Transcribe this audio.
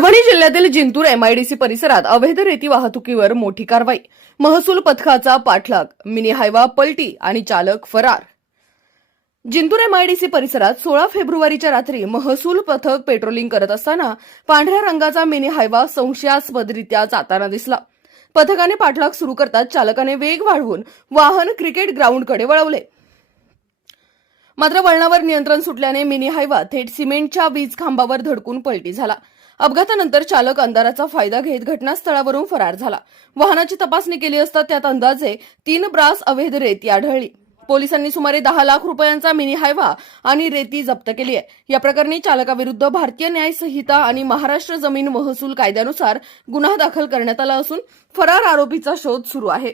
परभणी जिल्ह्यातील जिंतूर एमआयडीसी परिसरात अवैध रेती वाहतुकीवर मोठी कारवाई. महसूल पथकाचा पाठलाग, मिनी हायवा पलटी आणि चालक फरार. जिंतूर एमआयडीसी परिसरात 16 फेब्रुवारीच्या रात्री महसूल पथक पेट्रोलिंग करत असताना पांढऱ्या रंगाचा मिनी हायवा संशयास्पदरित्या जाताना दिसला. पथकाने पाठलाग सुरू करताच चालकाने वेग वाढवून वाहन क्रिकेट ग्राउंडकडे वळवले. मात्र वळणावर नियंत्रण सुटल्याने मिनी हायवा थेट सिमेंटच्या वीज खांबावर धडकून पलटी झाला. अपघातानंतर चालक अंधाराचा फायदा घेत घटनास्थळावरून फरार झाला. वाहनाची तपासणी केली असता त्यात अंदाजे 3 ब्रास अवैध रेती आढळली. पोलिसांनी सुमारे 10 लाख रुपयांचा मिनी हायवा आणि रेती जप्त केली आहे. या प्रकरणी चालकाविरुद्ध भारतीय न्याय संहिता आणि महाराष्ट्र जमीन महसूल कायद्यानुसार गुन्हा दाखल करण्यात आला असून फरार आरोपीचा शोध सुरू आहे.